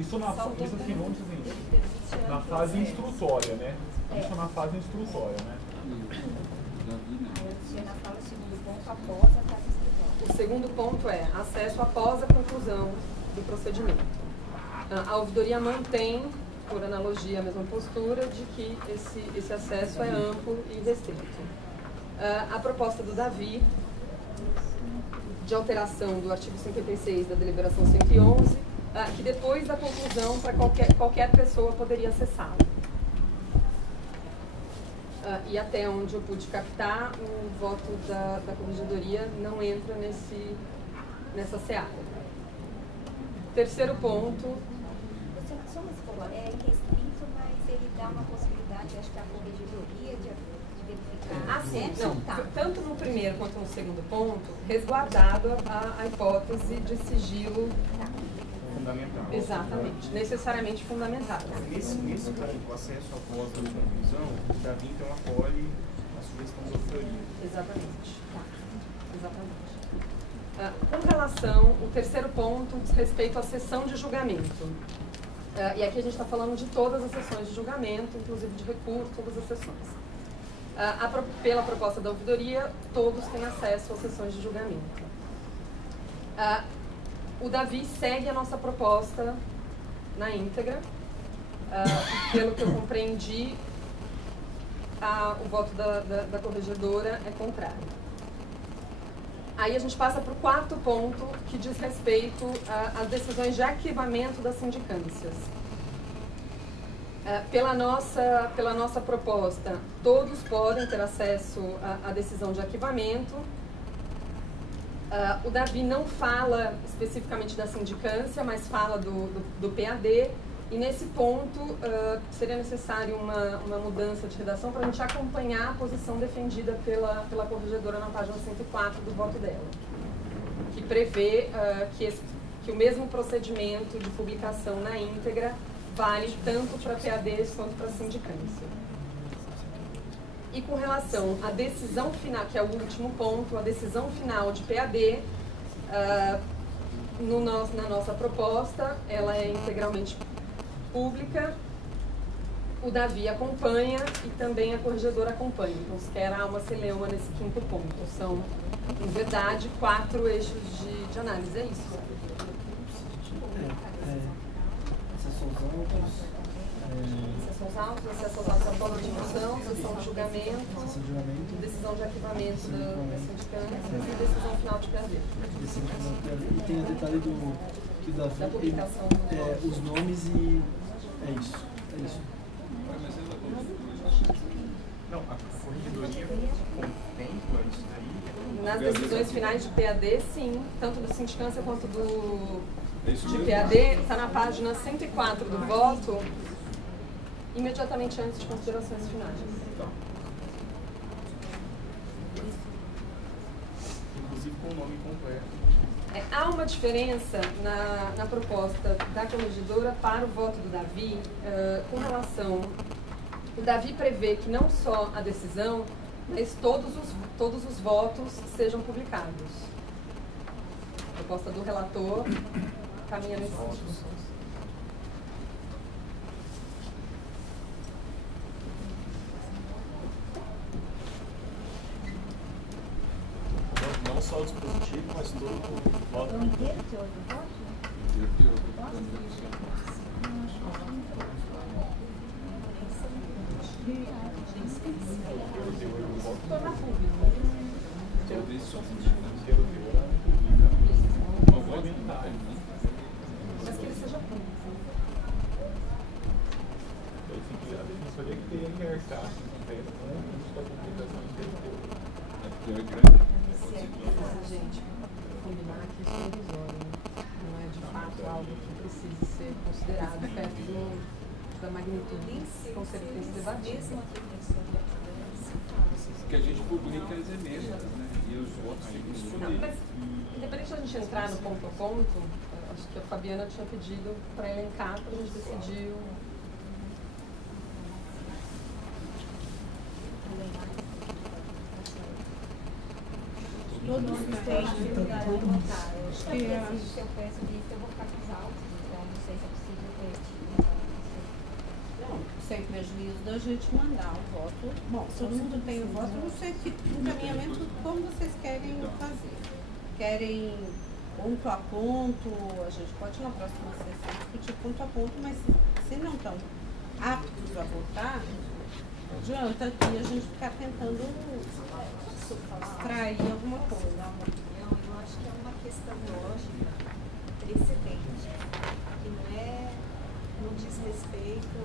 Isso assim, vamos dizer assim, na fase instrutória, né? Isso na fase instrutória, né? Na fala segundo ponto, após a fase instrutória. O segundo ponto é acesso após a conclusão do procedimento. A ouvidoria mantém, por analogia, a mesma postura de que esse acesso é amplo e restrito. A proposta do Davi, de alteração do artigo 56 da deliberação 111, que depois da conclusão, para qualquer pessoa poderia acessá-la. E até onde eu pude captar, o voto da corregedoria não entra nessa seara. Terceiro ponto. Só uma escola, é restrito, mas ele dá uma possibilidade, acho que a corregedoria de verificar. Sim, não, tá. Tanto no primeiro quanto no segundo ponto, resguardado a hipótese de sigilo. Fundamental. Exatamente, necessariamente fundamentada. Nesse ponto, o acesso após a conclusão, o Davi então acolhe a sugestão da ouvidoria. Exatamente. Exatamente. Com relação, o terceiro ponto diz respeito à sessão de julgamento. E aqui a gente está falando de todas as sessões de julgamento, inclusive de recurso, todas as sessões. Pela proposta da ouvidoria, todos têm acesso às sessões de julgamento. O Davi segue a nossa proposta na íntegra. Pelo que eu compreendi, o voto da corregedora é contrário. Aí a gente passa para o quarto ponto, que diz respeito às decisões de arquivamento das sindicâncias. Pela nossa proposta, todos podem ter acesso à decisão de arquivamento. O Davi não fala especificamente da sindicância, mas fala do PAD, e nesse ponto seria necessário uma mudança de redação para a gente acompanhar a posição defendida pela corregedora na página 104 do voto dela, que prevê que o mesmo procedimento de publicação na íntegra vale tanto para PADs quanto para sindicância. E com relação à decisão final, que é o último ponto, a decisão final de PAD, na nossa proposta, ela é integralmente pública, o Davi acompanha e também a corregedora acompanha. Então, sequer há uma celeuma nesse quinto ponto. São, em verdade, 4 eixos de análise. É isso. Sessões autos, acesso aos autos após a discussão, sessão de julgamento, decisão de arquivamento da sindicância e decisão final de PAD. E tem o detalhe que o Davi, da publicação os nomes e é isso. Não, a corregedoria contempla isso daí? Nas decisões finais de PAD, sim, tanto da sindicância quanto de PAD, está na página 104 do voto, imediatamente antes de considerações finais. Inclusive com o nome completo. Há uma diferença na proposta da corregedora para o voto do Davi com relação... O Davi prevê que não só a decisão, mas todos os votos sejam publicados. A proposta do relator caminha nesse sentido. Não só o dispositivo, mas todo o voto. O inteiro teor do voto? Tornar público. Mas que ele seja público. A defensoria que teria que arcar antes da publicação inteira. Gente, combinar que isso é ilusório, né? Não é de fato algo que precise ser considerado perto da magnitude que o conselho tem se debatido. Que a gente publica as emendas, né? E os votos ficam Não, mas independente da gente entrar no ponto a ponto, acho que a Fabiana tinha pedido para elencar para a gente decidir Todos os textos que eu peço lista, eu vou ficar com os autos, então não sei se é possível sem prejuízo da gente mandar o voto. Bom, todo mundo tem o voto, eu não sei que encaminhamento, como vocês querem fazer. Querem ponto a ponto, a gente pode na próxima sessão discutir ponto a ponto, mas se não estão aptos a votar, não adianta aqui a gente ficar tentando extrair alguma coisa. Eu acho que é uma questão lógica precedente, que não diz respeito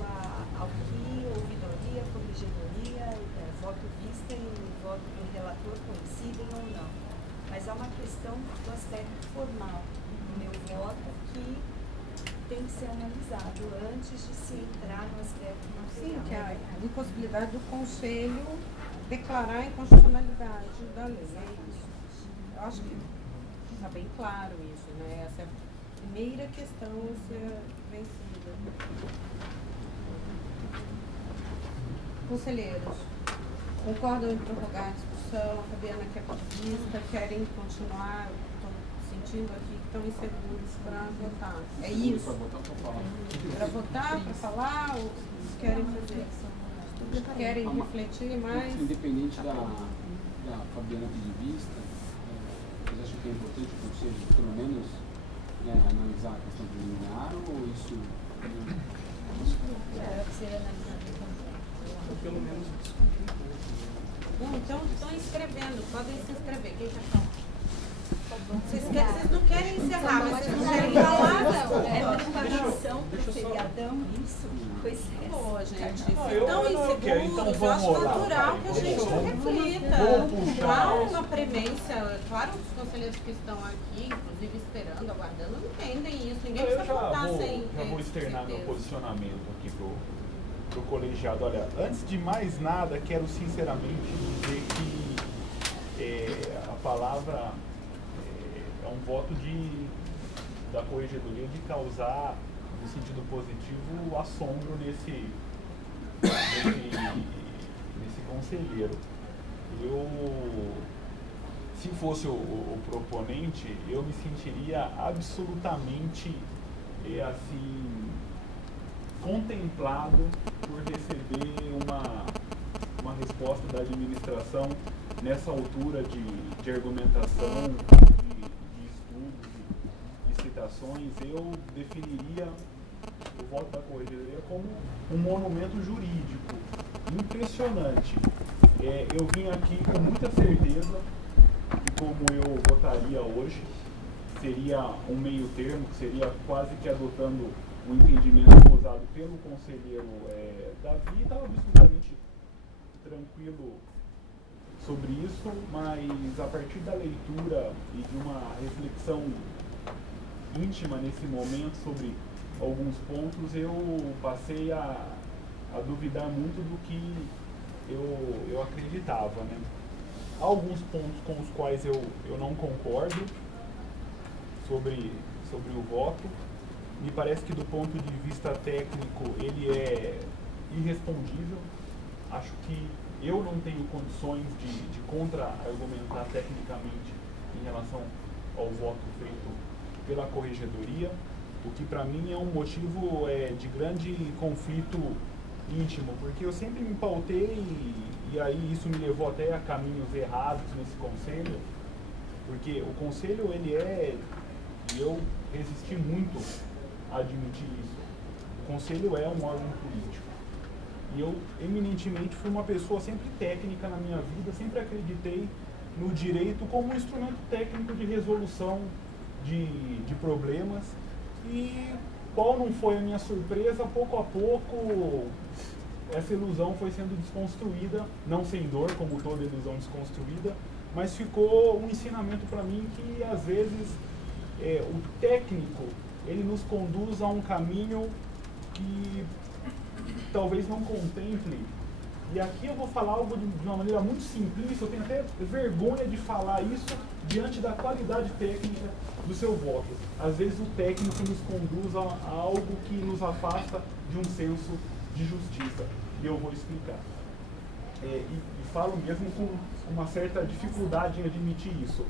ao que ouvidoria, corregedoria, voto vista e voto do relator coincidem ou não. Mas há uma questão do aspecto formal do meu voto que tem que ser analisado antes de se entrar no aspecto material. Sim, que é a impossibilidade do Conselho declarar a inconstitucionalidade da lei. É isso. Eu acho que está bem claro isso, né? Essa é a primeira questão a ser vencida. Conselheiros, concordam em prorrogar a discussão? A Fabiana quer vista, querem continuar? Estou sentindo aqui que estão inseguros para votar. É isso? Para votar, para falar? Ou querem fazer? Querem refletir mais? Independente da Fabiana pedir vista, vocês acham que é importante o Conselho, pelo menos, analisar a questão preliminar ou isso? Pelo menos Bom, então estão inscrevendo, podem se inscrever. Quem já fala? Vocês não querem encerrar, mas vocês não querem falar? É preparação para o feriadão, isso? Pois é. Pô, gente, eu então eu acho natural que a gente reflita. Há uma premência, claro que os conselheiros que estão aqui, inclusive esperando, aguardando, não entendem isso. Ninguém precisa votar sem ter. Já vou externar meu posicionamento aqui pro colegiado. Olha, antes de mais nada, quero sinceramente dizer que a palavra é um voto da corregedoria de causar, no sentido positivo, assombro nesse conselheiro. Se fosse o proponente, eu me sentiria absolutamente assim, contemplado por receber uma resposta da administração nessa altura de argumentação, de estudos, de citações. Eu definiria o voto da corregedoria como um monumento jurídico impressionante. Eu vim aqui com muita certeza que, como eu votaria hoje, seria um meio termo, que seria quase que adotando o entendimento usado pelo conselheiro Davi. Estava absolutamente tranquilo sobre isso, mas a partir da leitura e de uma reflexão íntima nesse momento sobre alguns pontos, eu passei a duvidar muito do que eu acreditava, né? Há alguns pontos com os quais eu não concordo sobre o voto. Me parece que, do ponto de vista técnico, ele é irrespondível. Acho que eu não tenho condições de contra-argumentar tecnicamente em relação ao voto feito pela corregedoria, o que para mim é um motivo de grande conflito íntimo, porque eu sempre me pautei, e aí isso me levou até a caminhos errados nesse conselho, porque o conselho e eu resisti muito a admitir isso, o conselho é um órgão político. E eu, eminentemente, fui uma pessoa sempre técnica na minha vida, sempre acreditei no direito como um instrumento técnico de resolução de problemas. E qual não foi a minha surpresa, pouco a pouco essa ilusão foi sendo desconstruída, não sem dor, como toda ilusão desconstruída, mas ficou um ensinamento para mim que, às vezes, o técnico, ele nos conduz a um caminho que talvez não contemple. E aqui eu vou falar algo de uma maneira muito simplista, eu tenho até vergonha de falar isso diante da qualidade técnica do seu voto. Às vezes o técnico nos conduz a algo que nos afasta de um senso de justiça. E eu vou explicar. E falo mesmo com uma certa dificuldade em admitir isso.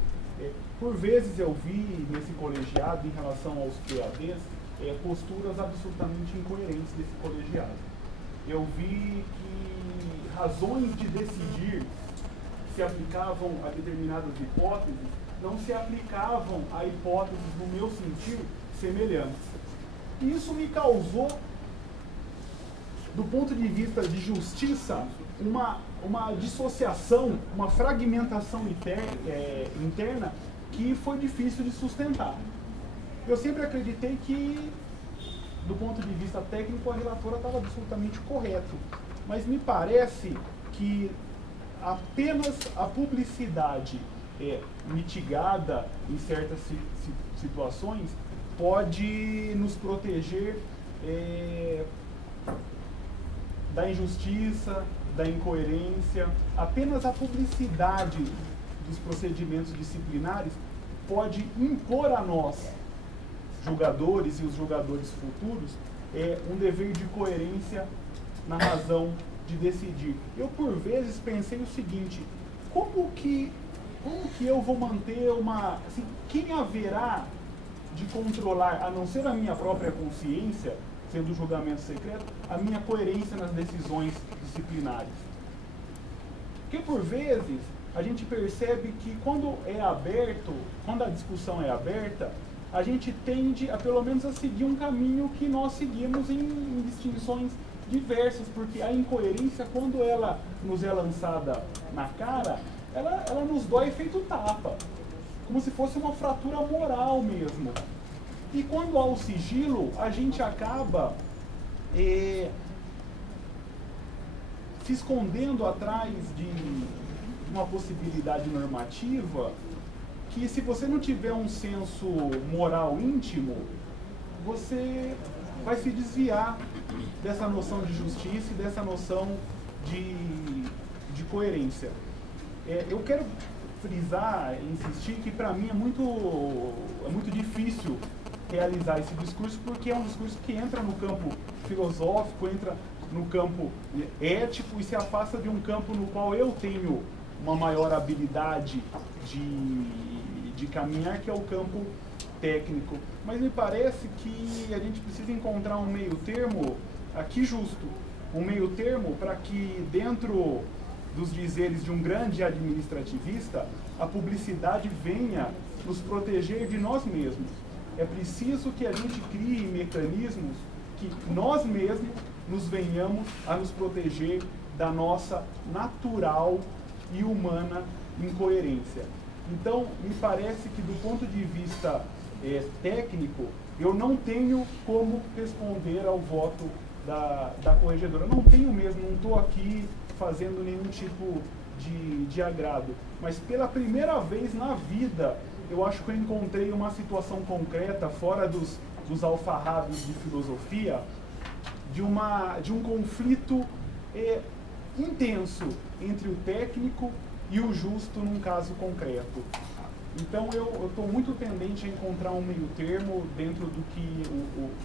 Por vezes eu vi nesse colegiado, em relação aos PADs, posturas absolutamente incoerentes desse colegiado. eu vi que razões de decidir se aplicavam a determinadas hipóteses, não se aplicavam a hipóteses, no meu sentir, semelhantes. E isso me causou, do ponto de vista de justiça, uma dissociação, uma fragmentação interna que foi difícil de sustentar. Eu sempre acreditei que, do ponto de vista técnico, a relatora estava absolutamente correto, mas me parece que apenas a publicidade mitigada em certas situações pode nos proteger da injustiça, da incoerência. Apenas a publicidade dos procedimentos disciplinares pode impor a nós, julgadores e os julgadores futuros, um dever de coerência na razão de decidir. Eu, por vezes, pensei o seguinte: como que eu vou manter uma... Assim, quem haverá de controlar, a não ser a minha própria consciência, sendo o julgamento secreto, a minha coerência nas decisões disciplinares? Porque, por vezes, a gente percebe que quando a discussão é aberta, a gente tende a, pelo menos, a seguir um caminho que nós seguimos em distinções diversas, porque a incoerência, quando ela nos é lançada na cara, ela nos dói feito tapa, como se fosse uma fratura moral mesmo. E quando há o sigilo, a gente acaba se escondendo atrás de uma possibilidade normativa que, se você não tiver um senso moral íntimo, você vai se desviar dessa noção de justiça e dessa noção de coerência. Eu quero frisar, insistir, que para mim é muito difícil realizar esse discurso, porque é um discurso que entra no campo filosófico, entra no campo ético e se afasta de um campo no qual eu tenho uma maior habilidade de caminhar, que é o campo técnico. Mas me parece que a gente precisa encontrar um meio termo aqui justo, um meio termo para que, dentro dos dizeres de um grande administrativista, a publicidade venha nos proteger de nós mesmos. É preciso que a gente crie mecanismos que nós mesmos nos venhamos a nos proteger da nossa natural e humana incoerência. Então, me parece que, do ponto de vista técnico, eu não tenho como responder ao voto da corregedora. Não tenho mesmo, não estou aqui fazendo nenhum tipo de agrado. Mas, pela primeira vez na vida, eu acho que eu encontrei uma situação concreta, fora dos alfarrábios de filosofia, de um conflito intenso entre o técnico e o justo num caso concreto. Então eu estou muito tendente a encontrar um meio termo dentro do que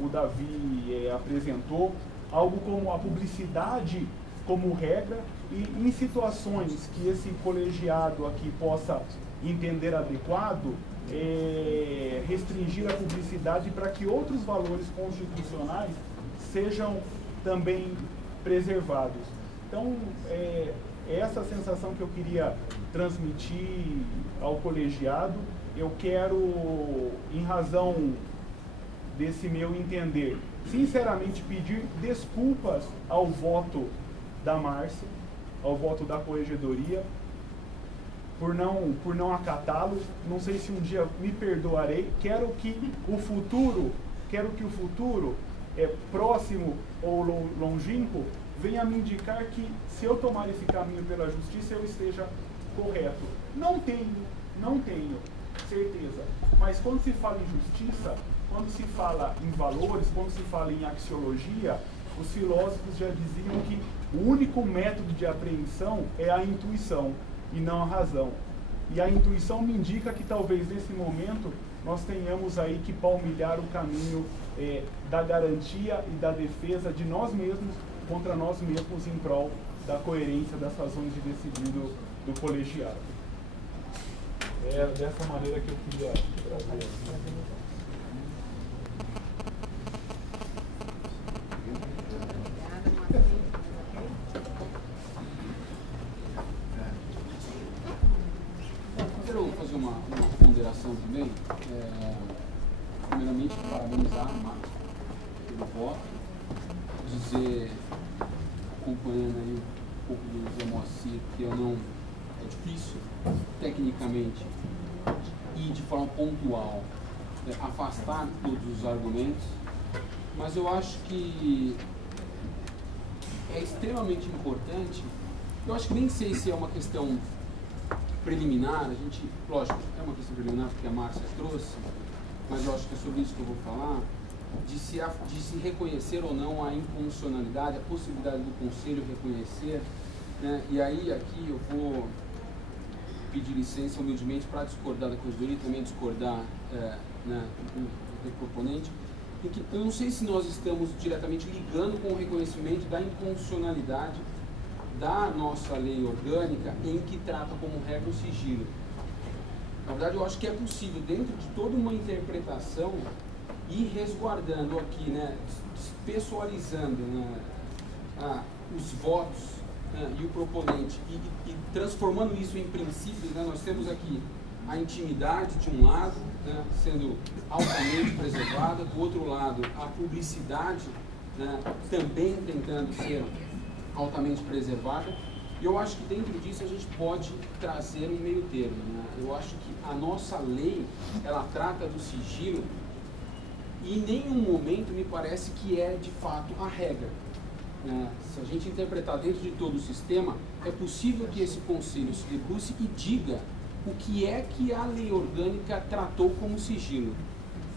o Davi apresentou, algo como a publicidade como regra, e em situações que esse colegiado aqui possa entender adequado, restringir a publicidade para que outros valores constitucionais sejam também preservados. Então, essa sensação que eu queria transmitir ao colegiado. Eu quero, em razão desse meu entender, sinceramente pedir desculpas ao voto da Márcia, ao voto da corregedoria, por não acatá-lo. Não sei se um dia me perdoarei. Quero que o futuro próximo ou longínquo venha me indicar que, se eu tomar esse caminho pela justiça, eu esteja correto. Não tenho certeza. Mas quando se fala em justiça, quando se fala em valores, quando se fala em axiologia, os filósofos já diziam que o único método de apreensão é a intuição e não a razão. E a intuição me indica que talvez nesse momento nós tenhamos aí que palmilhar o caminho da garantia e da defesa de nós mesmos contra nós mesmos em prol da coerência das razões de decidir do colegiado. É dessa maneira que eu queria trazer. Obrigada, Marcinho. também. Primeiramente, parabenizar a Marcos pelo voto, dizer, acompanhando aí um pouco do Zé Moacir, que eu não, é difícil, tecnicamente e de forma pontual, afastar todos os argumentos, mas eu acho que é extremamente importante. Eu acho que nem sei se é uma questão preliminar, a gente, lógico, é uma questão preliminar porque a Márcia trouxe, mas eu acho que é sobre isso que eu vou falar, de se reconhecer ou não a inconstitucionalidade, a possibilidade do Conselho reconhecer, né? E aí aqui eu vou pedir licença humildemente para discordar da corregedoria e também discordar né, do proponente, em que eu não sei se nós estamos diretamente ligando com o reconhecimento da inconstitucionalidade da nossa lei orgânica em que trata como regra o sigilo. Na verdade, eu acho que é possível, dentro de toda uma interpretação, ir resguardando aqui, né, pessoalizando, né, os votos, né, e o proponente, e transformando isso em princípios. Né, nós temos aqui a intimidade de um lado, né, sendo altamente preservada, do outro lado a publicidade, né, também tentando ser altamente preservada. E eu acho que dentro disso a gente pode trazer um meio termo, né? Eu acho que a nossa lei, ela trata do sigilo e em nenhum momento me parece que é de fato a regra, né? Se a gente interpretar dentro de todo o sistema, é possível que esse conselho se debruce e diga o que é que a lei orgânica tratou como sigilo,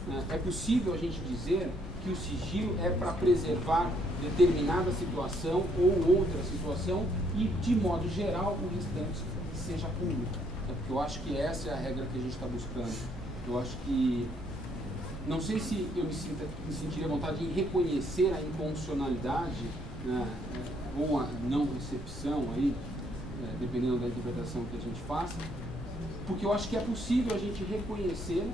né? É possível a gente dizer que o sigilo é para preservar determinada situação ou outra situação e, de modo geral, o restante seja público. Porque eu acho que essa é a regra que a gente está buscando. Eu acho que... Não sei se eu me sentiria à vontade em reconhecer a inconstitucionalidade, né, ou a não recepção, aí, dependendo da interpretação que a gente faça, porque eu acho que é possível a gente reconhecer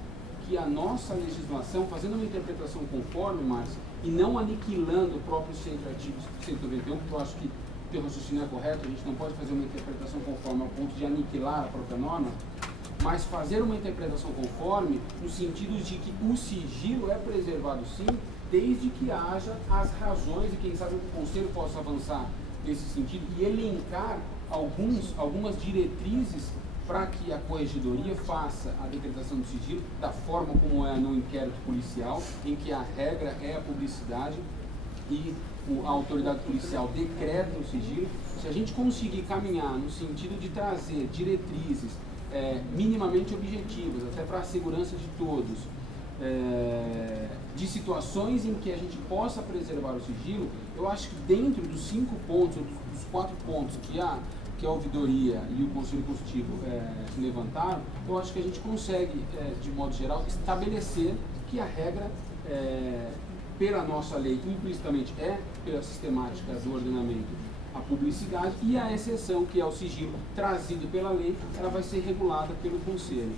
que a nossa legislação, fazendo uma interpretação conforme, Márcia, e não aniquilando o próprio artigo 191, porque eu acho que o teu raciocínio é correto, a gente não pode fazer uma interpretação conforme ao ponto de aniquilar a própria norma, mas fazer uma interpretação conforme no sentido de que o sigilo é preservado sim, desde que haja as razões e quem sabe o Conselho possa avançar nesse sentido e elencar algumas diretrizes para que a corregedoria faça a decretação do sigilo da forma como é no inquérito policial, em que a regra é a publicidade e a autoridade policial decreta o sigilo. Se a gente conseguir caminhar no sentido de trazer diretrizes minimamente objetivas, até para a segurança de todos, de situações em que a gente possa preservar o sigilo, eu acho que dentro dos 5 pontos, dos 4 pontos que a ouvidoria e o Conselho Consultivo levantaram, eu acho que a gente consegue, de modo geral, estabelecer que a regra, pela nossa lei, implicitamente pela sistemática do ordenamento, a publicidade, e a exceção, que é o sigilo trazido pela lei, ela vai ser regulada pelo Conselho.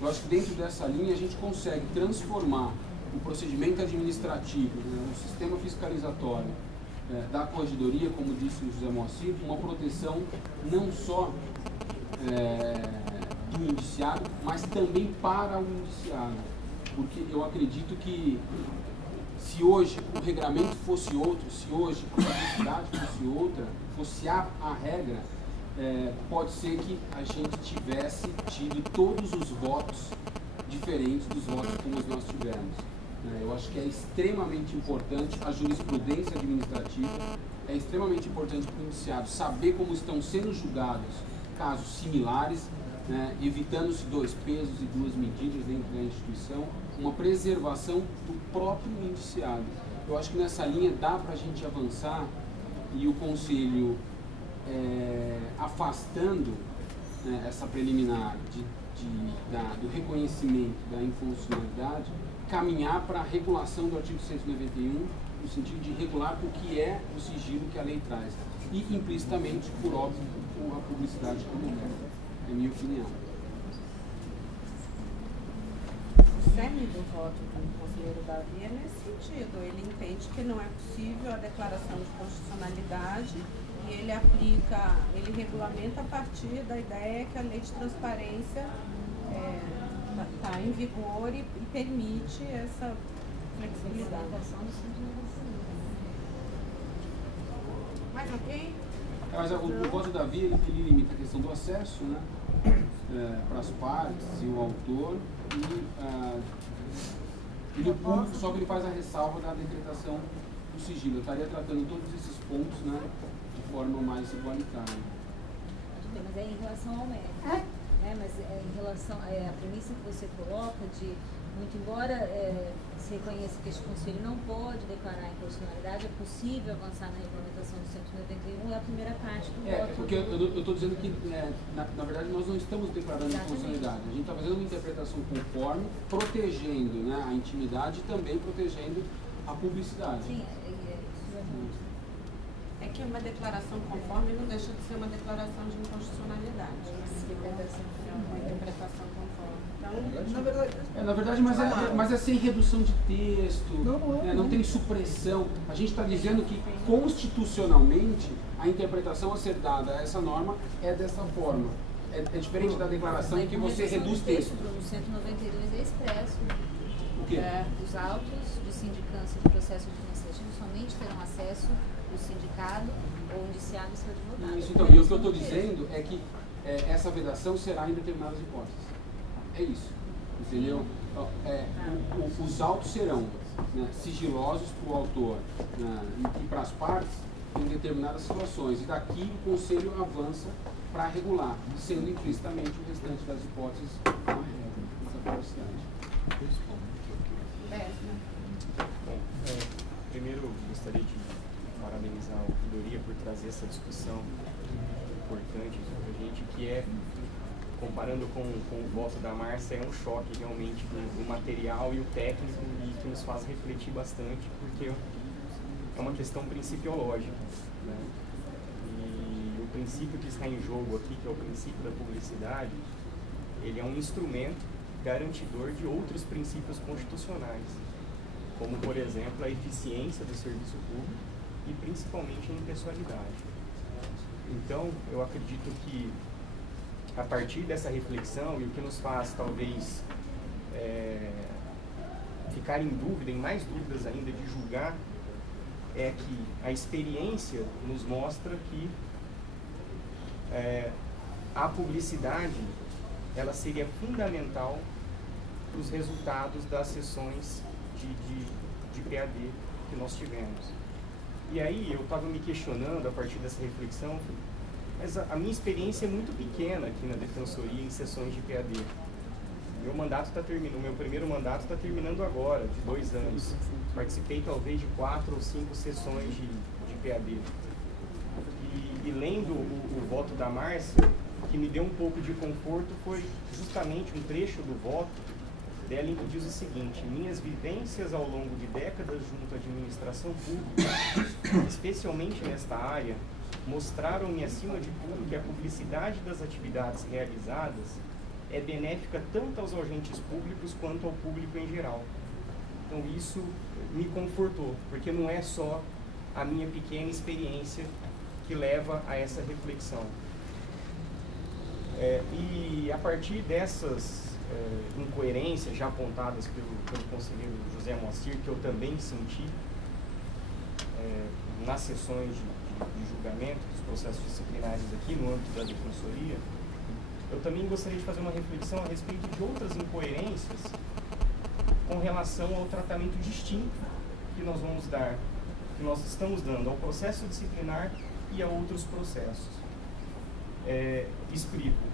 Eu acho que dentro dessa linha a gente consegue transformar o procedimento administrativo, né, o sistema fiscalizatório, da corregedoria, como disse o José Moacir, uma proteção não só do indiciado, mas também para o indiciado. Porque eu acredito que se hoje o regramento fosse outro, se hoje a publicidade fosse outra, fosse a regra, pode ser que a gente tivesse tido todos os votos diferentes dos votos como nós tivemos. Eu acho que é extremamente importante a jurisprudência administrativa, é extremamente importante para o indiciado saber como estão sendo julgados casos similares, né, evitando-se 2 pesos e 2 medidas dentro da instituição, uma preservação do próprio indiciado. Eu acho que nessa linha dá para a gente avançar e o Conselho, afastando, né, essa preliminar do reconhecimento da inconstitucionalidade, caminhar para a regulação do artigo 191, no sentido de regular o que é o sigilo que a lei traz. E, implicitamente, por óbvio, a publicidade como regra. É a minha opinião. O cerne do voto do conselheiro Davi é nesse sentido. Ele entende que não é possível a declaração de constitucionalidade e ele regulamenta a partir da ideia que a lei de transparência Está em vigor e permite essa flexibilidade. Mais alguém? Mas o voto da via, ele limita a questão do acesso, né, para as partes e o autor e do público, só que ele faz a ressalva da decretação do sigilo. Eu estaria tratando todos esses pontos, né, de forma mais igualitária. Tudo bem, mas é em relação ao mérito. Mas em relação à premissa que você coloca de, muito embora se reconheça que este Conselho não pode declarar a inconstitucionalidade, é possível avançar na regulamentação do 191, é a primeira parte do voto. Porque eu estou dizendo que, na verdade, nós não estamos declarando a inconstitucionalidade. A gente está fazendo uma interpretação conforme, protegendo, né, a intimidade e também protegendo a publicidade. Sim, isso é muito. É que uma declaração conforme não deixa de ser uma declaração de inconstitucionalidade. Uma interpretação conforme. Então, na verdade, mas é sem redução de texto, não tem supressão. A gente está dizendo que, constitucionalmente, a interpretação a ser dada a essa norma é dessa forma. É diferente da declaração em que você reduz texto. No 192 é expresso. O quê? Os autos de sindicância de processo administrativo somente terão acesso o sindicado ou o indiciado e seu advogado. Isso, então, e o que eu estou dizendo é que essa vedação será em determinadas hipóteses. É isso, entendeu? Os autos serão, né, sigilosos para o autor, né, e para as partes em determinadas situações. E daqui o Conselho avança para regular, sendo implicitamente o restante das hipóteses uma regra dessa velocidade. Bom, primeiro gostaria de parabenizar a ouvidoria por trazer essa discussão importante para a gente, que é, comparando com o voto da Márcia, é um choque realmente do material e o técnico, e que nos faz refletir bastante, porque é uma questão principiológica, né? E o princípio que está em jogo aqui, que é o princípio da publicidade, ele é um instrumento garantidor de outros princípios constitucionais, como, por exemplo, a eficiência do serviço público e principalmente a impessoalidade. Então, eu acredito que, a partir dessa reflexão, e o que nos faz, talvez, ficar em dúvida, em mais dúvidas ainda, de julgar, é que a experiência nos mostra que a publicidade, ela seria fundamental para os resultados das sessões de PAD que nós tivemos. E aí eu estava me questionando a partir dessa reflexão, mas a minha experiência é muito pequena aqui na Defensoria em sessões de PAD. Meu mandato está terminando, o meu primeiro mandato está terminando agora, de 2 anos. Participei talvez de 4 ou 5 sessões de PAD. E lendo o voto da Márcia, o que me deu um pouco de conforto foi justamente um trecho do voto dela, em que diz o seguinte: minhas vivências ao longo de décadas junto à administração pública, especialmente nesta área, mostraram-me, acima de tudo, que a publicidade das atividades realizadas é benéfica tanto aos agentes públicos quanto ao público em geral. Então isso me confortou, porque não é só a minha pequena experiência que leva a essa reflexão. E a partir dessas incoerências já apontadas pelo conselheiro José Moacir, que eu também senti nas sessões de julgamento dos processos disciplinares aqui no âmbito da Defensoria, eu também gostaria de fazer uma reflexão a respeito de outras incoerências com relação ao tratamento distinto que nós vamos dar, que nós estamos dando ao processo disciplinar e a outros processos. Explico.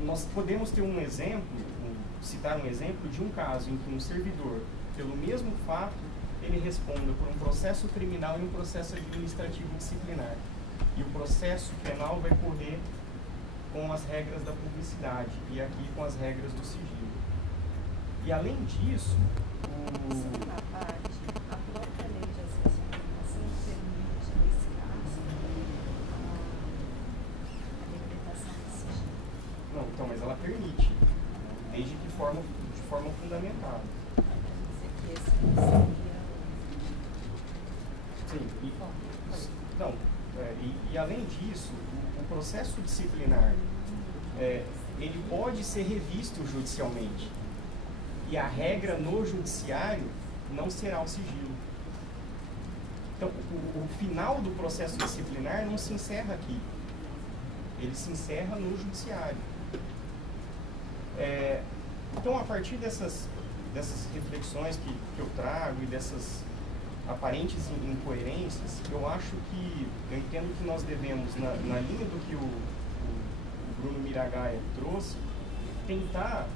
Nós podemos ter um exemplo, citar um exemplo de um caso em que um servidor, pelo mesmo fato, ele responda por um processo criminal e um processo administrativo disciplinar. E o processo penal vai correr com as regras da publicidade e aqui com as regras do sigilo. E além disso, Segunda parte, a própria lei de acesso à informação permite, nesse caso, a decretação do sigilo. não, então, mas ela permite, desde que de forma fundamentada. Dizer que esse seria... Sim, e além disso, o processo disciplinar, ele pode ser revisto judicialmente. E a regra no judiciário não será o sigilo. Então, o final do processo disciplinar não se encerra aqui. Ele se encerra no judiciário. Então, a partir dessas reflexões que eu trago e dessas aparentes incoerências, eu entendo que nós devemos, na linha do que o Bruno Miragaia trouxe, tentar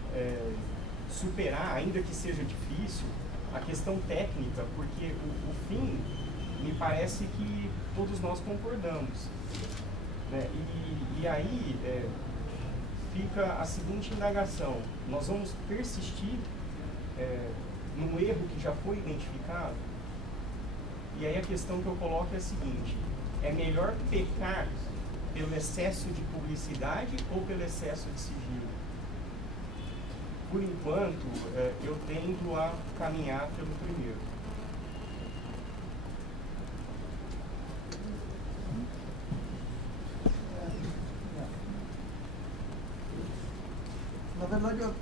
superar, ainda que seja difícil, a questão técnica, porque o fim, me parece que todos nós concordamos, né? E aí fica a seguinte indagação: nós vamos persistir num erro que já foi identificado? E aí a questão que eu coloco é a seguinte: é melhor pecar pelo excesso de publicidade ou pelo excesso de sigilo? Por enquanto, eu tendo a caminhar pelo primeiro. Na verdade,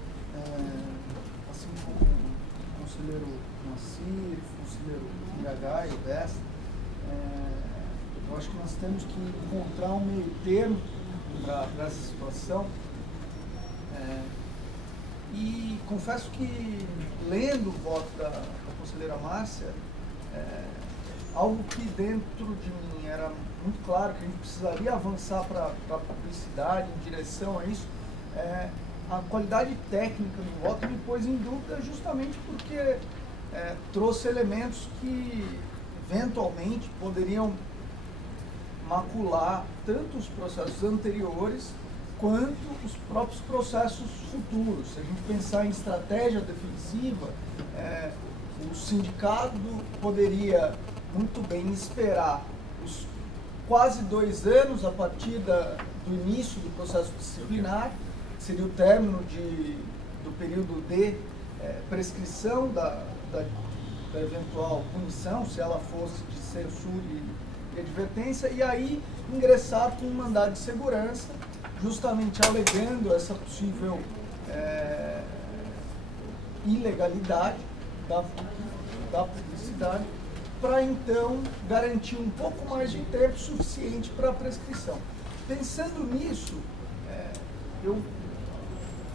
assim como o conselheiro Moacir, o conselheiro Miragaia, o Bessa, eu acho que nós temos que encontrar um meio termo para essa situação. E confesso que, lendo o voto da conselheira Márcia, algo que dentro de mim era muito claro que a gente precisaria avançar para a publicidade, em direção a isso, a qualidade técnica do voto me pôs em dúvida, justamente porque trouxe elementos que eventualmente poderiam macular tanto os processos anteriores quanto os próprios processos futuros. Se a gente pensar em estratégia defensiva, o sindicato poderia muito bem esperar os quase 2 anos a partir do início do processo disciplinar, que seria o término do período de prescrição da eventual punição, se ela fosse de censura e advertência, e aí ingressar com um mandado de segurança, justamente alegando essa possível ilegalidade da publicidade, para então garantir um pouco mais de tempo suficiente para a prescrição. Pensando nisso, eu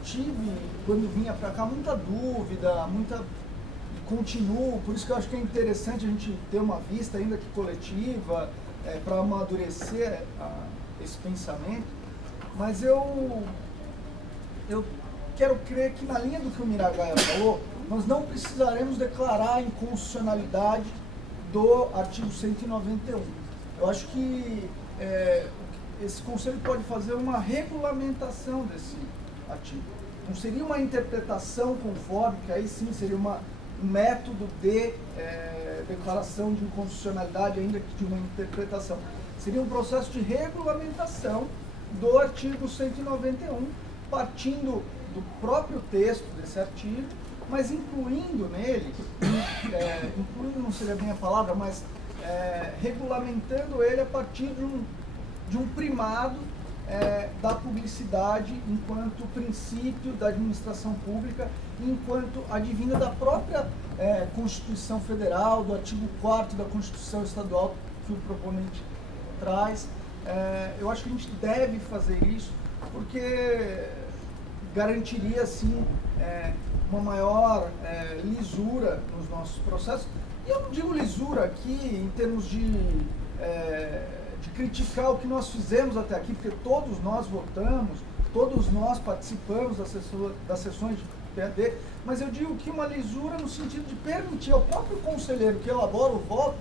tive, quando vinha para cá, muita dúvida, e continuo, por isso que eu acho que é interessante a gente ter uma vista, ainda que coletiva, para amadurecer esse pensamento. Mas eu quero crer que, na linha do que o Miragaia falou, nós não precisaremos declarar a inconstitucionalidade do artigo 191. Eu acho que esse Conselho pode fazer uma regulamentação desse artigo. Não seria uma interpretação conforme, que aí sim seria um método de declaração de inconstitucionalidade, ainda que de uma interpretação. Seria um processo de regulamentação do artigo 191, partindo do próprio texto desse artigo, mas incluindo nele, incluindo não seria bem a palavra, mas regulamentando ele a partir de um primado da publicidade enquanto princípio da administração pública, enquanto advinda da própria Constituição Federal, do artigo 4º da Constituição Estadual que o proponente traz. Eu acho que a gente deve fazer isso, porque garantiria, assim, uma maior lisura nos nossos processos. E eu não digo lisura aqui em termos de criticar o que nós fizemos até aqui, porque todos nós votamos, todos nós participamos das sessões de PAD, mas eu digo que uma lisura no sentido de permitir ao próprio conselheiro que elabora o voto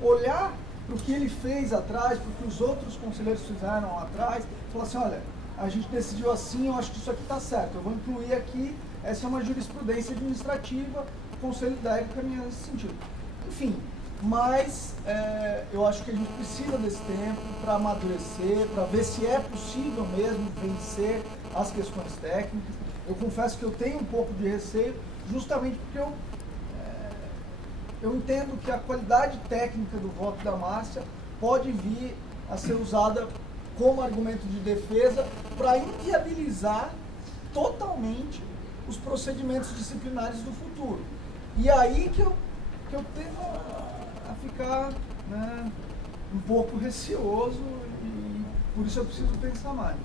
olhar para o que ele fez atrás, para o que os outros conselheiros fizeram atrás, e falar assim: olha, a gente decidiu assim, eu acho que isso aqui está certo, eu vou incluir aqui, essa é uma jurisprudência administrativa, o Conselho deve caminhar nesse sentido. Enfim, mas eu acho que a gente precisa desse tempo para amadurecer, para ver se é possível mesmo vencer as questões técnicas. Eu confesso que eu tenho um pouco de receio, justamente porque eu entendo que a qualidade técnica do voto da Márcia pode vir a ser usada como argumento de defesa para inviabilizar totalmente os procedimentos disciplinares do futuro. E aí que eu tendo a ficar, né, um pouco receoso, e por isso eu preciso pensar mais.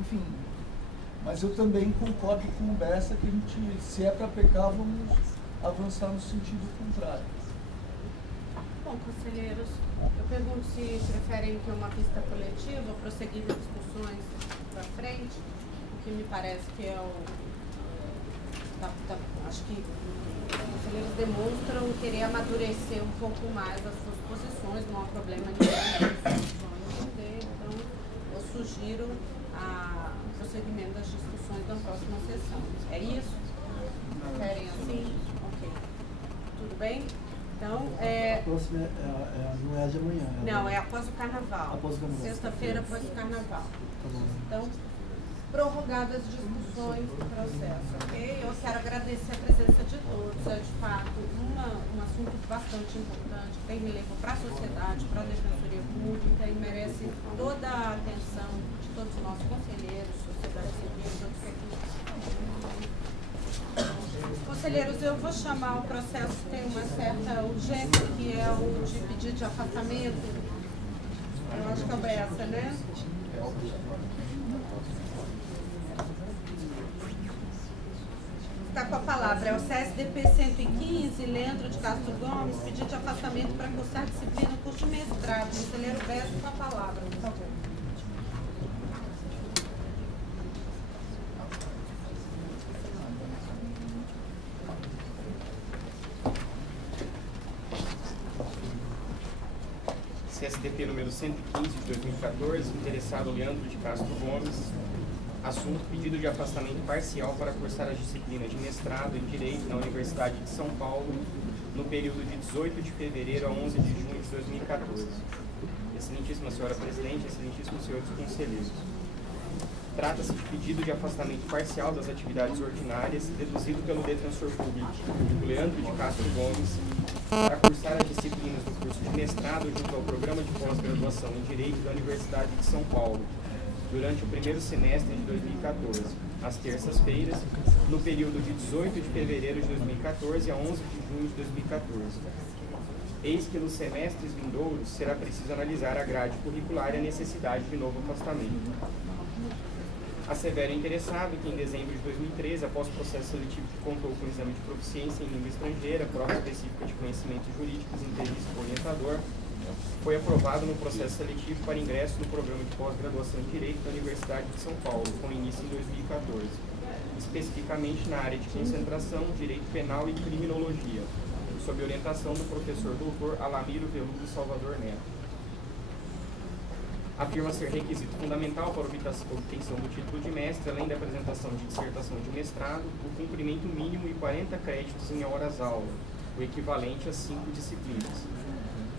Enfim, mas eu também concordo com o Bessa que a gente, se é para pecar, vamos avançar no sentido contrário. Bom, conselheiros, eu pergunto se preferem ter uma vista coletiva ou prosseguir as discussões para frente, o que me parece que é acho que os conselheiros demonstram querer amadurecer um pouco mais as suas posições, não há problema nenhum, então eu sugiro o prosseguimento das discussões da próxima sessão. É isso? Querem assim? Ok. Tudo bem? Então, a próxima não é a de amanhã. Não, é após o carnaval. Após o carnaval. Sexta-feira após o carnaval. Tá bom. Então, prorrogadas as discussões do processo, ok? Eu quero agradecer a presença de todos. É, de fato, um assunto bastante importante, que tem relevo para a sociedade, para a Defensoria Pública e merece toda a atenção de todos nós, conselheiros, sociedade civil, todos que aqui. Conselheiros, eu vou chamar o processo que tem uma certa urgência, que é o de pedido de afastamento. Eu acho que é essa, né? Está com a palavra. É o CSDP 115, Leandro de Castro Gomes, pedido de afastamento para cursar disciplina no curso de mestrado. Conselheiro Bessa, com a palavra, por favor. CSDP número 115 de 2014, interessado Leandro de Castro Gomes. Assunto: pedido de afastamento parcial para cursar as disciplinas de mestrado em Direito na Universidade de São Paulo no período de 18 de fevereiro a 11 de junho de 2014. Excelentíssima senhora Presidente, excelentíssimos senhores conselheiros. Trata-se de pedido de afastamento parcial das atividades ordinárias deduzido pelo Defensor Público Leandro de Castro Gomes para cursar as disciplinas do curso de mestrado junto ao Programa de Pós-Graduação em Direito da Universidade de São Paulo, durante o primeiro semestre de 2014, às terças-feiras, no período de 18 de fevereiro de 2014 a 11 de junho de 2014. Eis que nos semestres vindouros será preciso analisar a grade curricular e a necessidade de novo afastamento. Assevera o interessado que em dezembro de 2013, após processo seletivo que contou com exame de proficiência em língua estrangeira, prova específica de conhecimentos jurídicos e entrevista com orientador, foi aprovado no processo seletivo para ingresso no programa de pós-graduação em Direito da Universidade de São Paulo, com início em 2014, especificamente na área de concentração, Direito Penal e Criminologia, sob orientação do professor doutor Alamiro Veludo Salvador Neto. Afirma ser requisito fundamental para a obtenção do título de mestre, além da apresentação de dissertação de mestrado, o cumprimento mínimo de 40 créditos em horas-aula, o equivalente a 5 disciplinas.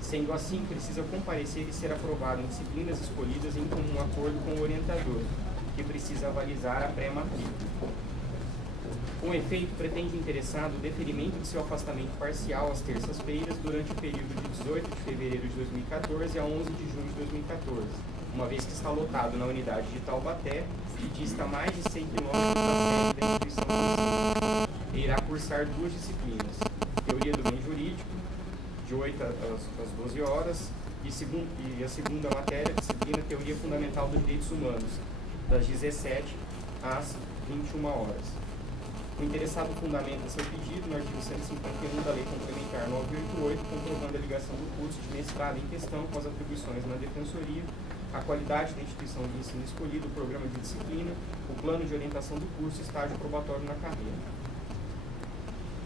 Sendo assim, precisa comparecer e ser aprovado em disciplinas escolhidas em comum acordo com o orientador, que precisa avalizar a pré-matrícula. Com efeito, pretende o interessado o deferimento de seu afastamento parcial às terças-feiras durante o período de 18 de fevereiro de 2014 a 11 de junho de 2014, uma vez que está lotado na unidade de Taubaté e dista mais de 100 km da sede da instituição de ensino. E irá cursar 2 disciplinas: Teoria do Bem Jurídico, de 8 às 12 horas, e a segunda matéria, disciplina Teoria Fundamental dos Direitos Humanos, das 17 às 21 horas. O interessado fundamenta seu pedido no artigo 151 da Lei Complementar 988, comprovando a ligação do curso de mestrado em questão com as atribuições na Defensoria, a qualidade da instituição de ensino escolhida, o programa de disciplina, o plano de orientação do curso e estágio probatório na carreira.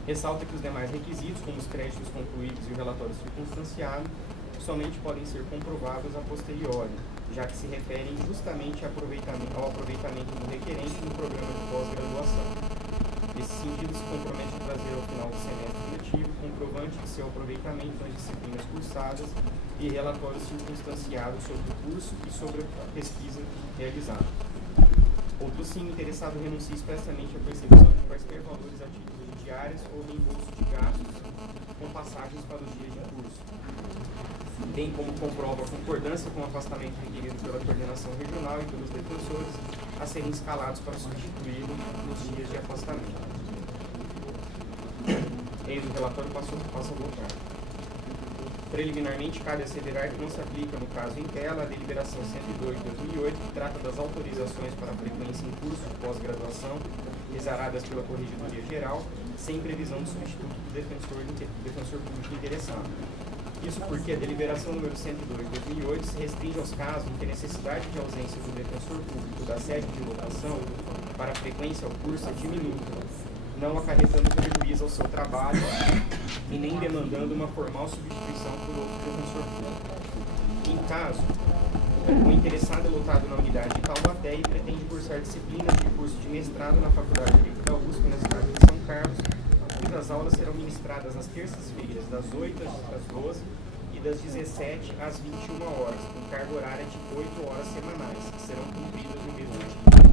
Ressalta que os demais requisitos, como os créditos concluídos e o relatório circunstanciado, somente podem ser comprovados a posteriori, já que se referem justamente ao aproveitamento do requerente no programa de pós-graduação. Nesse sentido, se compromete a trazer ao final do semestre letivo comprovante de seu aproveitamento nas disciplinas cursadas e relatórios circunstanciados sobre o curso e sobre a pesquisa realizada. Outro sim, interessado renuncia expressamente à percepção de quaisquer valores a título de diárias ou reembolso de gastos com passagens para os dias de curso, bem como comprova a concordância com o afastamento requerido pela coordenação regional e pelos defensores, a serem escalados para substituí-lo nos dias de afastamento. Eis o relatório passa a votar. Preliminarmente, cabe asseverar que não se aplica, no caso em tela, a deliberação 102 de 2008, que trata das autorizações para frequência em curso de pós-graduação, exaradas pela Corregedoria Geral, sem previsão de substituto do defensor público interessado. Isso porque a deliberação número 102 de 2008 se restringe aos casos em que a necessidade de ausência do defensor público da sede de locação para a frequência ao curso é diminuta, não acarretando prejuízo ao seu trabalho e nem demandando uma formal substituição por outro defensor público. Em caso, o interessado é lotado na unidade de Taubaté e pretende cursar disciplinas de curso de mestrado na Faculdade de Direito da USP, na cidade de São Carlos, cujas aulas serão ministradas às terças-feiras, das 8 às 12 e das 17 às 21 horas, com carga horária de 8 horas semanais, que serão cumpridas no mesmo dia.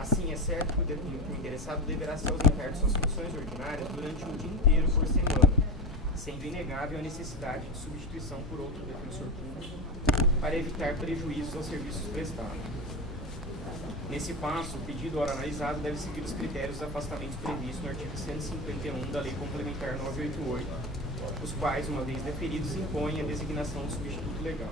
Assim, é certo que o interessado deverá se ausentar de suas funções ordinárias durante um dia inteiro por semana, sendo inegável a necessidade de substituição por outro defensor público para evitar prejuízos aos serviços prestados. Nesse passo, o pedido, ora analisado, deve seguir os critérios de afastamento previstos no artigo 151 da Lei Complementar 988, os quais, uma vez deferidos, impõem a designação de substituto legal.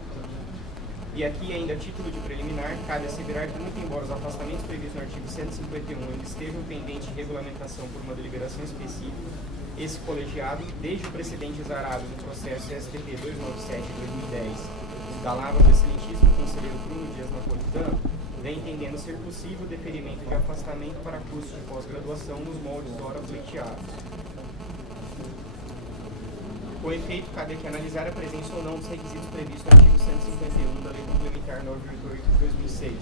E aqui, ainda a título de preliminar, cabe asseverar que, muito embora os afastamentos previstos no artigo 151 ainda estejam pendentes de regulamentação por uma deliberação específica, esse colegiado, desde o precedente exarado no processo STP 297 de 2010, da lavra do excelentíssimo conselheiro Bruno Dias Napolitano, vem entendendo ser possível o deferimento de afastamento para cursos de pós-graduação nos moldes ora pleiteados. Com efeito, cabe aqui analisar a presença ou não dos requisitos previstos no artigo 151 da Lei Complementar 988 de 2006.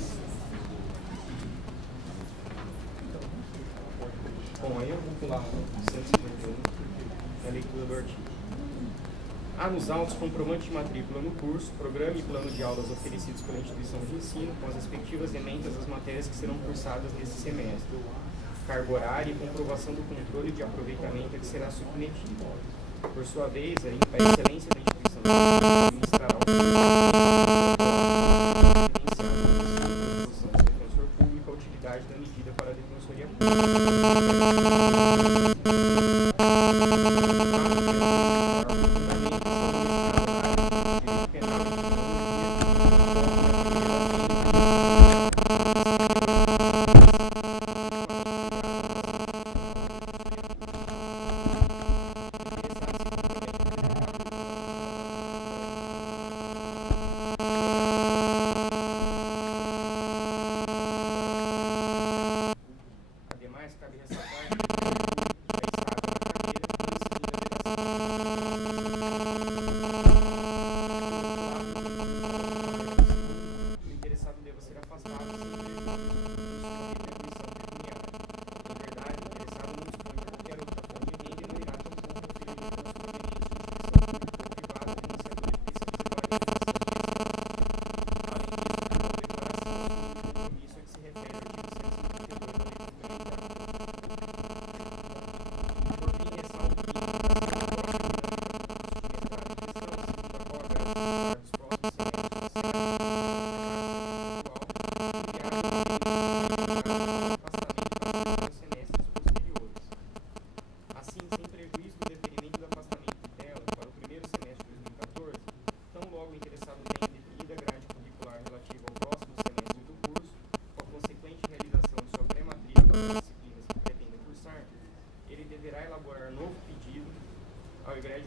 Bom, aí eu vou pular 151, a leitura do artigo. Há nos autos comprovante de matrícula no curso, programa e plano de aulas oferecidos pela instituição de ensino, com as respectivas emendas das matérias que serão cursadas nesse semestre, carga horária e comprovação do controle de aproveitamento a que será submetido. Por sua vez, a excelência da instituição administrará o curso do defensor público a utilidade da medida para a defensoria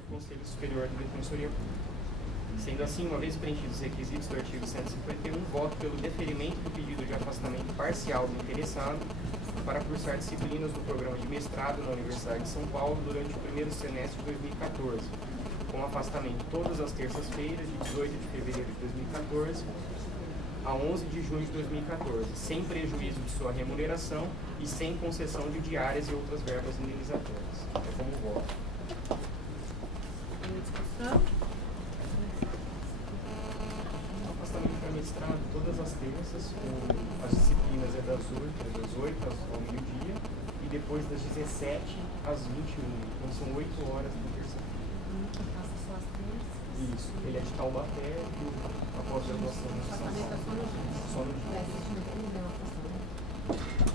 Conselho Superior da Defensoria Pública. Sendo assim, uma vez preenchidos os requisitos do artigo 151, voto pelo deferimento do pedido de afastamento parcial do interessado para cursar disciplinas do programa de mestrado na Universidade de São Paulo durante o primeiro semestre de 2014, com afastamento todas as terças-feiras, de 18 de fevereiro de 2014 a 11 de junho de 2014, sem prejuízo de sua remuneração e sem concessão de diárias e outras verbas indenizatórias. É como voto. Afastamento para mestrado todas as terças, as disciplinas é das 8 ao meio-dia e depois das 17 às 21, então são 8 horas por terça-feira. Isso, ele é de Taubaté e a pós-graduação é de São Paulo. Só no dia.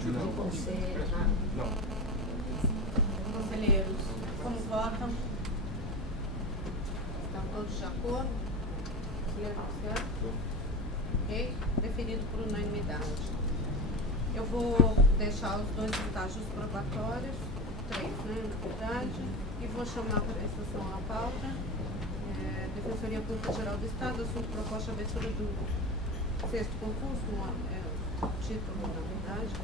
Não. Conselheiros, como votam? Estão todos de acordo? Conselheiro Luciano? Ok? Definido por unanimidade. Eu vou deixar os 2 estágios probatórios, 3, né, na verdade, e vou chamar para a sessão à pauta. Defensoria Pública Geral do Estado, assunto proposta de abertura do 6º concurso, título, na verdade,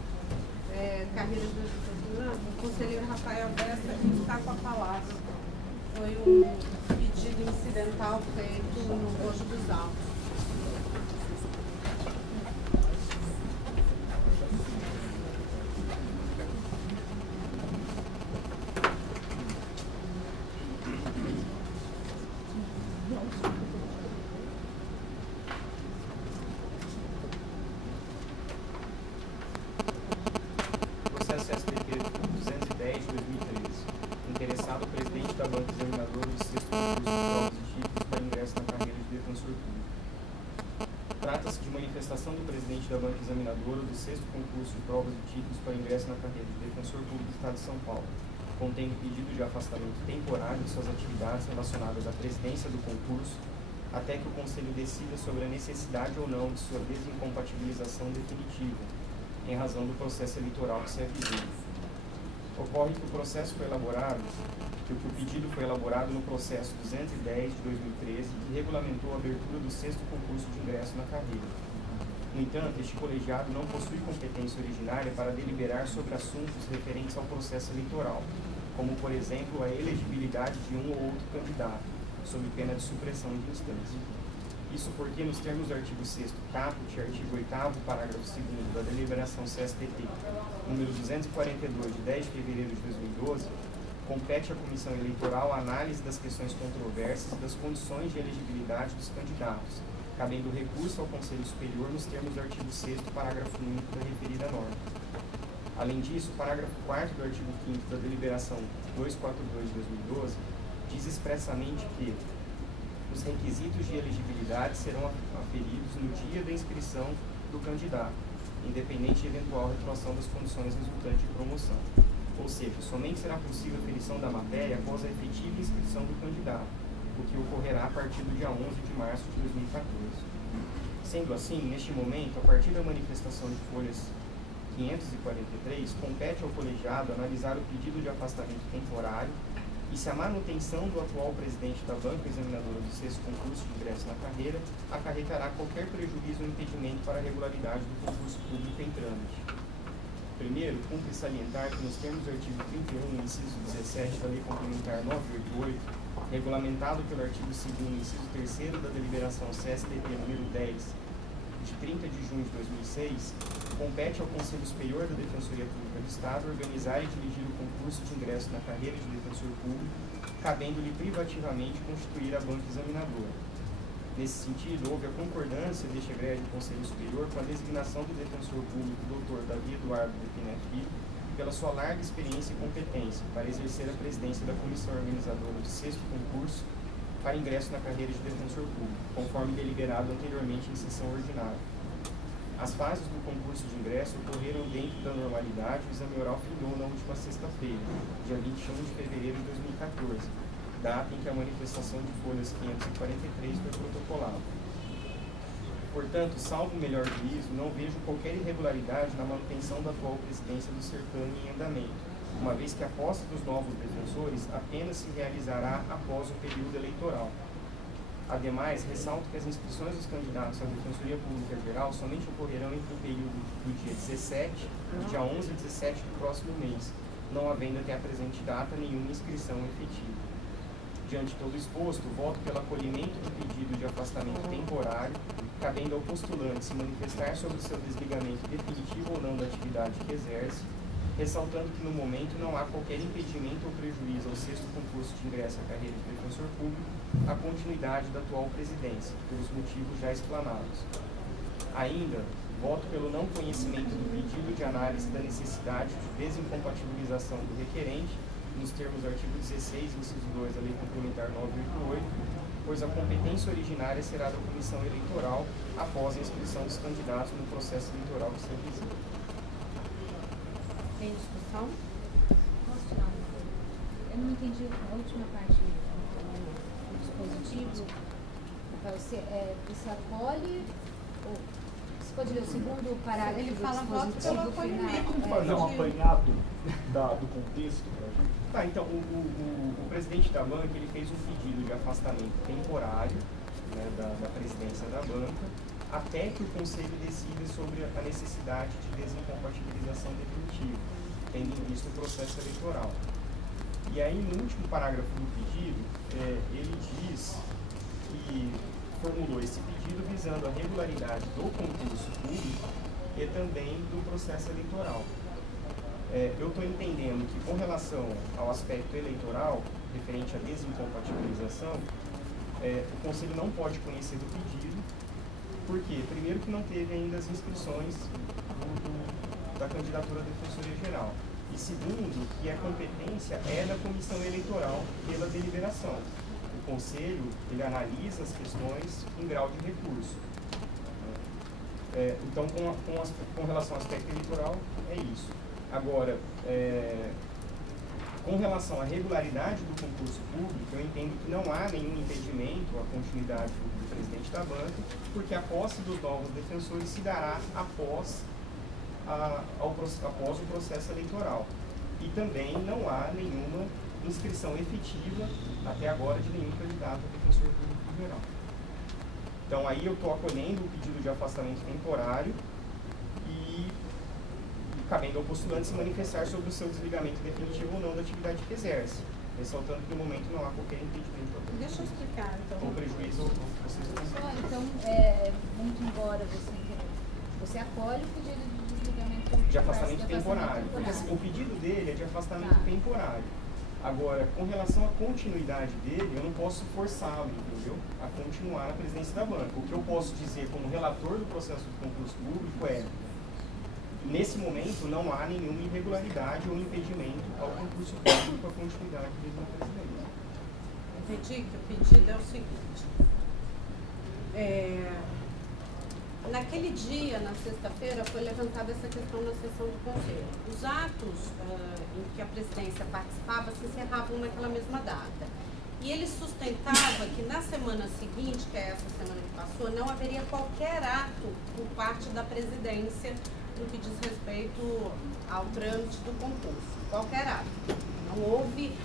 carreiras do assessoramento. O conselheiro Rafael Bessa está com a palavra. Foi um pedido incidental feito no bojo dos autos. Da banca examinadora do 6º concurso de provas e títulos para ingresso na carreira de defensor público do Estado de São Paulo, contendo pedido de afastamento temporário de suas atividades relacionadas à presidência do concurso, até que o Conselho decida sobre a necessidade ou não de sua desincompatibilização definitiva, em razão do processo eleitoral que se avizinha. Ocorre que o pedido foi elaborado no processo 210 de 2013, que regulamentou a abertura do 6º concurso de ingresso na carreira. No entanto, este colegiado não possui competência originária para deliberar sobre assuntos referentes ao processo eleitoral, como, por exemplo, a elegibilidade de um ou outro candidato, sob pena de supressão de instância. Isso porque, nos termos do artigo 6º caput e artigo 8º, parágrafo 2º da deliberação CSTT, número 242, de 10 de fevereiro de 2012, compete à Comissão Eleitoral a análise das questões controversas e das condições de elegibilidade dos candidatos, cabendo recurso ao Conselho Superior nos termos do artigo 6º, parágrafo único da referida norma. Além disso, o parágrafo 4º do artigo 5º da deliberação 242 de 2012 diz expressamente que os requisitos de elegibilidade serão aferidos no dia da inscrição do candidato, independente de eventual retroação das condições resultantes de promoção. Ou seja, somente será possível a aferição da matéria após a efetiva inscrição do candidato, o que ocorrerá a partir do dia 11 de março de 2014. Sendo assim, neste momento, a partir da manifestação de folhas 543, compete ao colegiado analisar o pedido de afastamento temporário e se a manutenção do atual presidente da banca examinadora do 6º concurso de ingresso na carreira acarretará qualquer prejuízo ou impedimento para a regularidade do concurso público em trâmite. Primeiro, cumpre salientar que nos termos do artigo 31, inciso 17 da Lei Complementar 988, regulamentado pelo artigo 2º, inciso 3º da deliberação CSTT número 10, de 30 de junho de 2006, compete ao Conselho Superior da Defensoria Pública do Estado organizar e dirigir o concurso de ingresso na carreira de defensor público, cabendo-lhe privativamente constituir a banca examinadora. Nesse sentido, houve a concordância deste egrégio do Conselho Superior com a designação do defensor público Dr. Davi Eduardo de Piné Filho, pela sua larga experiência e competência para exercer a presidência da comissão organizadora do 6º concurso para ingresso na carreira de defensor público, conforme deliberado anteriormente em sessão ordinária. As fases do concurso de ingresso ocorreram dentro da normalidade. O exame oral findou na última sexta-feira, dia 21 de fevereiro de 2014, data em que a manifestação de folhas 543 foi protocolada. Portanto, salvo o melhor juízo, não vejo qualquer irregularidade na manutenção da atual presidência do certame em andamento, uma vez que a posse dos novos defensores apenas se realizará após o período eleitoral. Ademais, ressalto que as inscrições dos candidatos à Defensoria Pública Geral somente ocorrerão entre o período do dia 17 e dia 11 e 17 do próximo mês, não havendo até a presente data nenhuma inscrição efetiva. Diante de todo exposto, voto pelo acolhimento do pedido de afastamento temporário, cabendo ao postulante se manifestar sobre o seu desligamento definitivo ou não da atividade que exerce, ressaltando que no momento não há qualquer impedimento ou prejuízo ao 6º concurso de ingresso à carreira de defensor público a continuidade da atual presidência, pelos motivos já explanados. Ainda, voto pelo não conhecimento do pedido de análise da necessidade de desincompatibilização do requerente, nos termos do artigo 16, inciso 2 da Lei Complementar 988, pois a competência originária será da comissão eleitoral após a inscrição dos candidatos no processo eleitoral que se avizinha. Tem discussão? Posso tirar uma coisa? Eu não entendi a última parte do dispositivo. Você acolhe, ou você pode ler o segundo parágrafo Ele do fala voto dispositivo pelo acolhimento. final? Vamos fazer um apanhado do contexto pra gente? Tá, então o presidente da banca ele fez um pedido de afastamento temporário, né, da presidência da banca, até que o conselho decida sobre a necessidade de desincompatibilização definitiva, tendo em vista o processo eleitoral. E aí, no último parágrafo do pedido, ele diz que formulou esse pedido visando a regularidade do concurso público e também do processo eleitoral. Eu estou entendendo que, com relação ao aspecto eleitoral, referente à desincompatibilização, o Conselho não pode conhecer do pedido, porque, primeiro, que não teve ainda as inscrições da candidatura à Defensoria Geral, e segundo, que a competência é da Comissão Eleitoral pela deliberação. O Conselho, ele analisa as questões em grau de recurso. Então, com relação ao aspecto eleitoral, é isso. Agora, com relação à regularidade do concurso público, eu entendo que não há nenhum impedimento à continuidade do presidente da banca, porque a posse dos novos defensores se dará após o processo eleitoral. E também não há nenhuma inscrição efetiva, até agora, de nenhum candidato a defensor público geral. Então, aí eu estou acolhendo o pedido de afastamento temporário e cabendo ao postulante se manifestar sobre o seu desligamento definitivo ou não da atividade que exerce, ressaltando que no momento não há qualquer impedimento Deixa eu explicar, então. ou prejuízo ou vocês Só, então, muito embora você acolhe o pedido de desligamento de afastamento temporário. Porque assim, o pedido dele é de afastamento temporário. Agora, com relação à continuidade dele, eu não posso forçá-lo, entendeu? A continuar na presidência da banca. O que eu posso dizer como relator do processo de concurso público é: nesse momento não há nenhuma irregularidade ou impedimento ao concurso público a continuidade dele na presidência. Entendi que o pedido é o seguinte. Naquele dia, na sexta-feira, foi levantada essa questão na sessão do Conselho. Os atos em que a presidência participava se encerravam naquela mesma data. E ele sustentava que na semana seguinte, que é essa semana que passou, não haveria qualquer ato por parte da presidência no que diz respeito ao trâmite do concurso. Qualquer ato. Não houve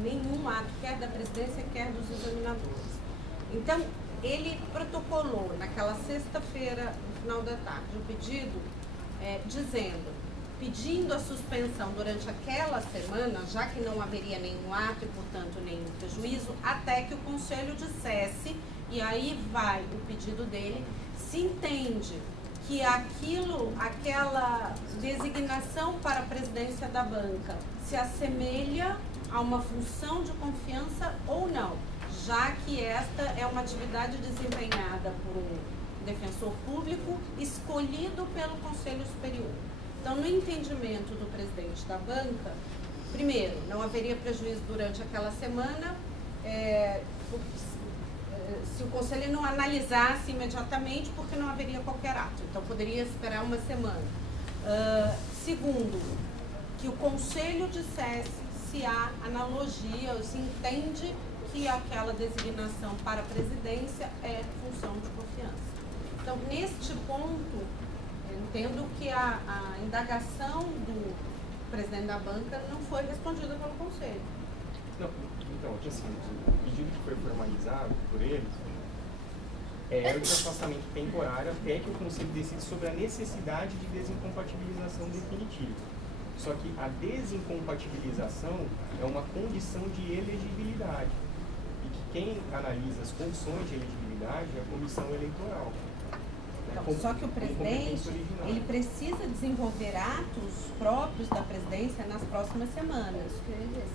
nenhum ato, quer da presidência, quer dos examinadores. Então, ele protocolou naquela sexta-feira, no final da tarde, o pedido pedindo a suspensão durante aquela semana, já que não haveria nenhum ato e, portanto, nenhum prejuízo, até que o Conselho dissesse, e aí vai o pedido dele, se entende que aquela designação para a presidência da banca se assemelha a uma função de confiança ou não, já que esta é uma atividade desempenhada por um defensor público escolhido pelo Conselho Superior. Então, no entendimento do presidente da banca, primeiro, não haveria prejuízo durante aquela semana, se o Conselho não analisasse imediatamente, porque não haveria qualquer ato. Então, poderia esperar uma semana. Segundo, que o Conselho dissesse se há analogia, ou se entende que aquela designação para a presidência é função de confiança. Então, neste ponto, eu entendo que a indagação do presidente da banca não foi respondida pelo Conselho. Não, então, aqui assim, o pedido que foi formalizado por eles é o de afastamento temporário até que o Conselho decida sobre a necessidade de desincompatibilização definitiva. Só que a desincompatibilização é uma condição de elegibilidade. E que quem analisa as condições de elegibilidade é a comissão eleitoral. Então, só que o presidente, ele precisa desenvolver atos próprios da presidência nas próximas semanas.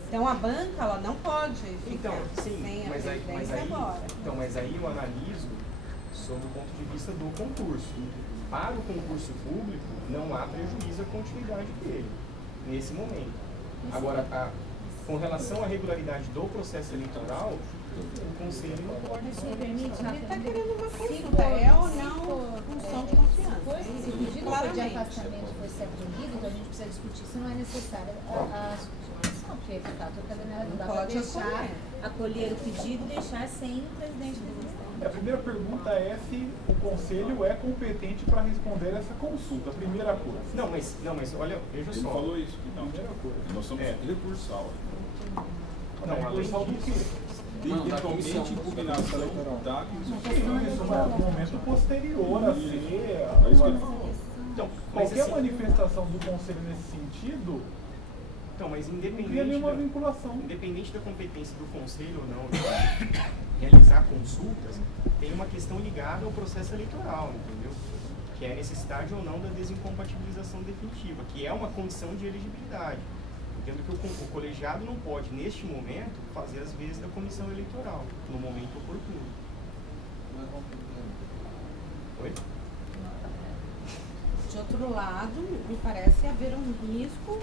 Então, a banca, ela não pode ficar sem a presidência agora. Então, mas aí eu analiso sob o ponto de vista do concurso. Para o concurso público, não há prejuízo à continuidade dele, nesse momento. Agora, com relação à regularidade do processo eleitoral, o conselho não pode. Mas me permite, Ele está querendo uma se consulta, é ou não for, função de se confiança. o pedido de Claramente. afastamento for ser atendido, então a gente precisa discutir se não é necessária a substituição, porque de fato a cadeira não dá para Pode deixar acolher o pedido e deixar sem o presidente da questão. A primeira pergunta é se o Conselho é competente para responder essa consulta, a primeira coisa. Não, mas olha, veja Ele só. falou isso, que não. Primeira coisa. Nós somos recursal. Não, além Recursal do disso. quê? Tem eventualmente impugnação da Isso, mas no momento posterior a ser. É isso que ele falou. Então, mas Qualquer assim, manifestação do Conselho nesse sentido, então, mas não cria independente nenhuma vinculação. independente da competência do conselho ou não de realizar consultas, tem uma questão ligada ao processo eleitoral, entendeu? Que é a necessidade ou não da desincompatibilização definitiva, que é uma condição de elegibilidade. Entendo que o colegiado não pode, neste momento, fazer as vezes da comissão eleitoral, no momento oportuno. Oi? De outro lado, me parece haver um risco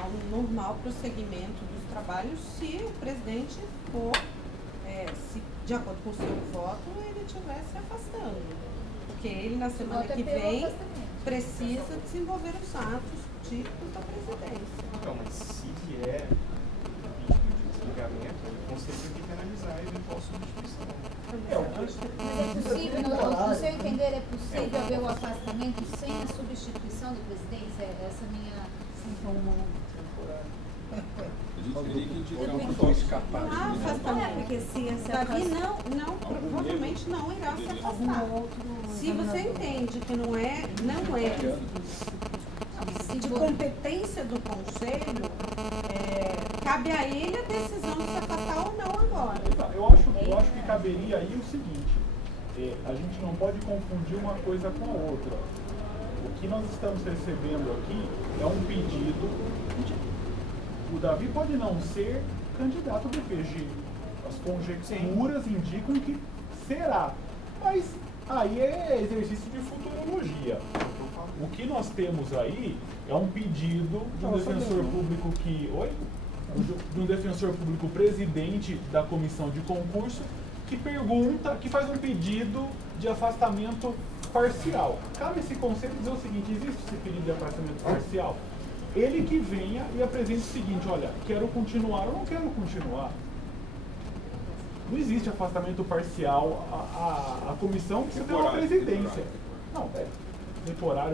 ao normal prosseguimento dos trabalhos se o presidente for, se, de acordo com o seu voto, ele estiver se afastando. Porque ele, na semana voto é que pelo vem, afastamento. precisa desenvolver os atos típicos da presidência. Então, mas se vier pedido de desligamento, o conselho tem que analisar a eventual substituição. Mas é possível, no seu entender, é possível haver o afastamento sem a substituição da presidência? Essa é a minha A gente teria que indicar Depende. um só escapar. Não há afastamento. porque se essa Davi provavelmente não irá se afastar. Se você entende que não é de competência do Conselho, cabe a ele a decisão de se afastar ou não agora. Eu acho que caberia aí o seguinte, a gente não pode confundir uma coisa com a outra. O que nós estamos recebendo aqui é um pedido. O Davi pode não ser candidato do PG. As conjecturas indicam que será. Mas aí é exercício de futurologia. O que nós temos aí é um pedido de um defensor público de um defensor público presidente da comissão de concurso que faz um pedido de afastamento parcial. Cabe esse conselho dizer o seguinte: existe esse pedido de afastamento parcial? Ele que venha e apresente o seguinte: olha, quero continuar ou não quero continuar. Não existe afastamento parcial. A comissão precisa ter uma presidência. Não, temporário.